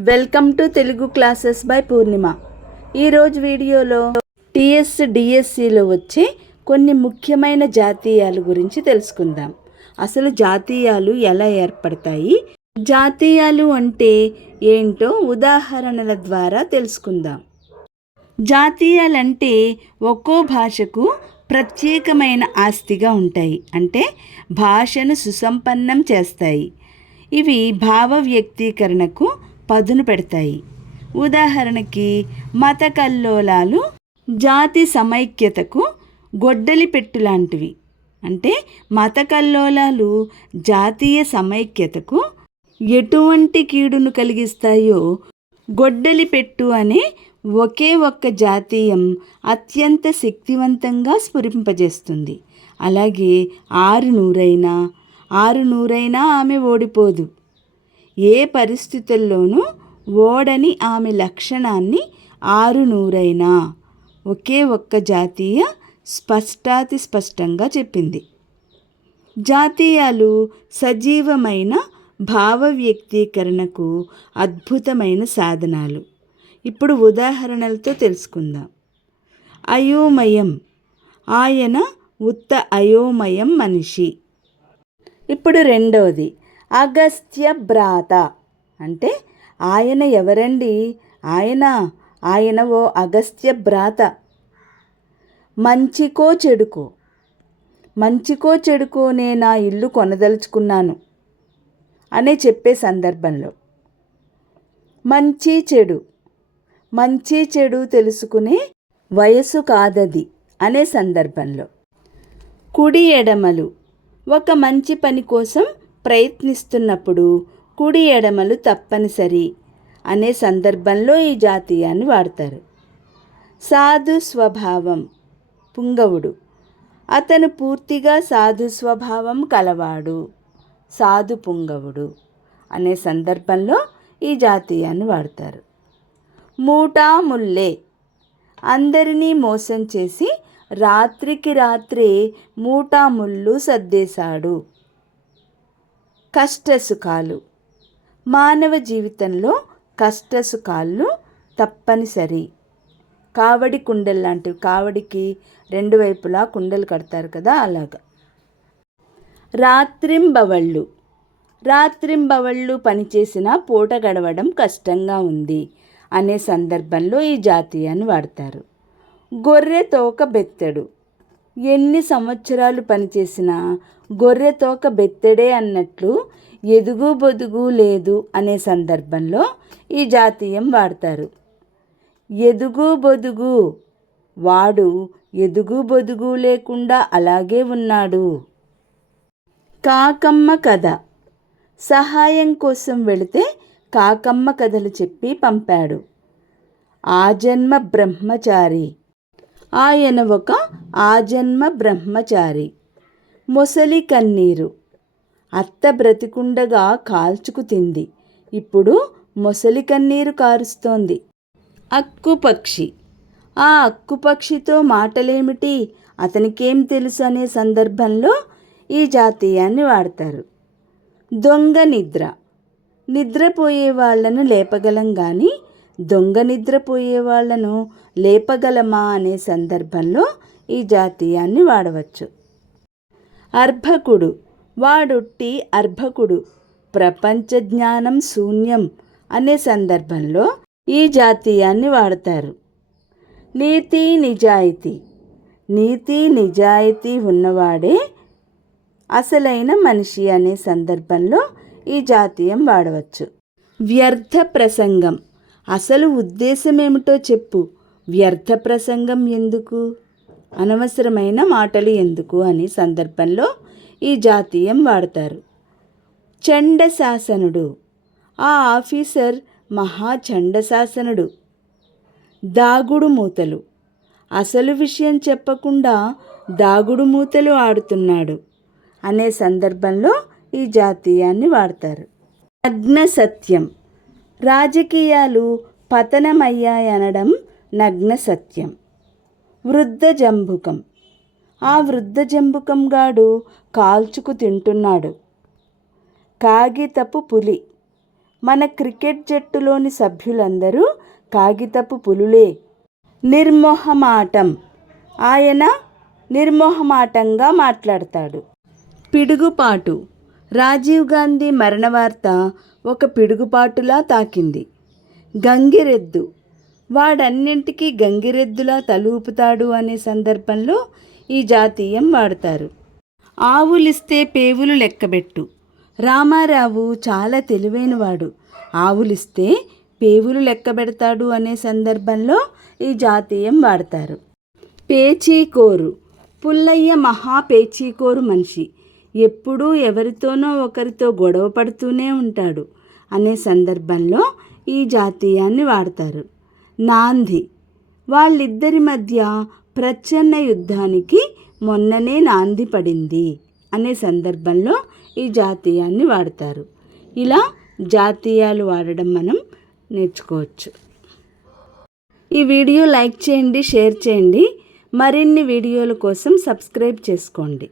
Welcome to Telugu classes by Purnima. ఈరోజు వీడియోలో TS డిఎస్సిలో వచ్చే కొన్ని ముఖ్యమైన జాతీయాల గురించి తెలుసుకుందాం. అసలు జాతీయాలు ఎలా ఏర్పడతాయి, జాతీయాలు అంటే ఏంటో ఉదాహరణల ద్వారా తెలుసుకుందాం. జాతీయాలంటే ఒక్కో భాషకు ప్రత్యేకమైన ఆస్తిగా ఉంటాయి. అంటే భాషను సుసంపన్నం చేస్తాయి. ఇవి భావ వ్యక్తీకరణకు పదును పెడతాయి. ఉదాహరణకి మత కల్లోలాలు జాతి సమైక్యతకు గొడ్డలి పెట్టు లాంటివి. అంటే మత కల్లోలాలు జాతీయ సమైక్యతకు ఎటువంటి కీడును కలిగిస్తాయో గొడ్డలి పెట్టు అనే ఒకే ఒక్క జాతీయం అత్యంత శక్తివంతంగా స్ఫురింపజేస్తుంది. అలాగే ఆరు నూరైనా ఆమె ఓడిపోదు. ఏ పరిస్థితుల్లోనూ ఓడని ఆమె లక్షణాన్ని ఆరు నూరైనా ఒకే ఒక్క జాతీయ స్పష్టంగా చెప్పింది. జాతీయాలు సజీవమైన భావ వ్యక్తీకరణకు అద్భుతమైన సాధనాలు. ఇప్పుడు ఉదాహరణలతో తెలుసుకుందాం. అయోమయం, ఆయన ఉత్త అయోమయం మనిషి. ఇప్పుడు రెండవది అగస్త్య భ్రాత. అంటే ఆయన ఎవరండి? ఆయన ఓ అగస్త్య భ్రాత. మంచికో చెడుకో నేను నా ఇల్లు కొనదలుచుకున్నాను అనే చెప్పే సందర్భంలో, మంచి చెడు తెలుసుకునే వయసు కాదది అనే సందర్భంలో, కుడి ఎడమలు, ఒక మంచి పని కోసం ప్రయత్నిస్తున్నప్పుడు కుడి ఎడమలు తప్పనిసరి అనే సందర్భంలో ఈ జాతీయాన్ని వాడతారు. సాధు స్వభావం, పుంగవుడు, అతను పూర్తిగా సాధు స్వభావం కలవాడు, సాధు పుంగవుడు అనే సందర్భంలో ఈ జాతీయాన్ని వాడతారు. మూటా ముల్లే, అందరినీ మోసం చేసి రాత్రికి రాత్రే మూటా ముళ్ళు సర్దేశాడు. కష్టసుఖాలు, మానవ జీవితంలో కష్టసుఖాలు తప్పనిసరి. కావడి కుండలు లాంటివి, కావడికి రెండు వైపులా కుండలు కడతారు కదా, అలాగా. రాత్రింబవళ్ళు పనిచేసినా పూట గడవడం కష్టంగా ఉంది అనే సందర్భంలో ఈ జాతీయాన్ని వాడతారు. గొర్రె తోక బెత్తెడు, ఎన్ని సంవత్సరాలు పనిచేసినా గొర్రె తోక బెత్తెడే అన్నట్లు ఎదుగు బొదుగు లేదు అనే సందర్భంలో ఈ జాతీయం వాడతారు. ఎదుగు బొదుగు, వాడు ఎదుగు బొదుగు లేకుండా అలాగే ఉన్నాడు. కాకమ్మ కథ, సహాయం కోసం వెళితే కాకమ్మ కథలు చెప్పి పంపాడు. ఆజన్మ బ్రహ్మచారి, ఆయన ఒక ఆజన్మ బ్రహ్మచారి. మొసలి కన్నీరు, అత్త బ్రతికుండగా కాల్చుకు తింది, ఇప్పుడు మొసలి కన్నీరు కారుస్తోంది. అక్కుపక్షి, ఆ అక్కుపక్షితో మాటలేమిటి, అతనికేం తెలుసు అనే సందర్భంలో ఈ జాతీయాన్ని వాడతారు. దొంగ నిద్ర, నిద్రపోయే వాళ్లను లేపగలం కానీ దొంగ నిద్రపోయే వాళ్లను లేపగలమా అనే సందర్భంలో ఈ జాతీయాన్ని వాడవచ్చు. అర్భకుడు, వాడొట్టి అర్భకుడు, ప్రపంచ జ్ఞానం శూన్యం అనే సందర్భంలో ఈ జాతీయాన్ని వాడతారు. నీతి నిజాయితీ ఉన్నవాడే అసలైన మనిషి అనే సందర్భంలో ఈ జాతీయం వాడవచ్చు. వ్యర్థ ప్రసంగం, అసలు ఉద్దేశం ఏమిటో చెప్పు, వ్యర్థ ప్రసంగం ఎందుకు, అనవసరమైన మాటలు ఎందుకు అనే సందర్భంలో ఈ జాతీయం వాడతారు. చండశాసనుడు, ఆ ఆఫీసర్ మహా చండశాసనుడు. దాగుడు మూతలు, అసలు విషయం చెప్పకుండా దాగుడు మూతలు ఆడుతున్నాడు అనే సందర్భంలో ఈ జాతీయాన్ని వాడతారు. నగ్న సత్యం, రాజకీయాలు పతనమయ్యాయనడం నగ్న సత్యం. వృద్ధ జంబుకం, ఆ వృద్ధ జంబుకం గాడు కాల్చుకు తింటున్నాడు. కాగితపు పులి, మన క్రికెట్ జట్టులోని సభ్యులందరూ కాగితపు పులులే. నిర్మోహమాటం. ఆయన నిర్మోహమాటంగా మాట్లాడతాడు. పిడుగుపాటు. రాజీవ్ గాంధీ మరణ వార్త ఒక పిడుగుపాటులా తాకింది. గంగిరెద్దు. వాడన్నింటికీ గంగిరెద్దులా తలూపుతాడు అనే సందర్భంలో ఈ జాతీయం వాడతారు. ఆవులిస్తే పేవులు లెక్కబెట్టు. రామారావు చాలా తెలివైనవాడు. ఆవులిస్తే పేవులు లెక్కబెడతాడు అనే సందర్భంలో ఈ జాతీయం వాడతారు. పేచీకోరు. పుల్లయ్య మహా పేచీకోరు మనిషి. ఎప్పుడూ ఎవరితోనో ఒకరితో గొడవ పడుతూనే ఉంటాడు అనే సందర్భంలో ఈ జాతీయాన్ని వాడతారు. నాంది. వాళ్ళిద్దరి మధ్య ప్రచ్ఛన్న యుద్ధానికి మొన్ననే నాంది పడింది అనే సందర్భంలో ఈ జాతీయాన్ని వాడతారు. ఇలా జాతీయాలు వాడడం మనం నేర్చుకోవచ్చు. ఈ వీడియో లైక్ చేయండి, షేర్ చేయండి. మరిన్ని వీడియోల కోసం సబ్స్క్రైబ్ చేసుకోండి.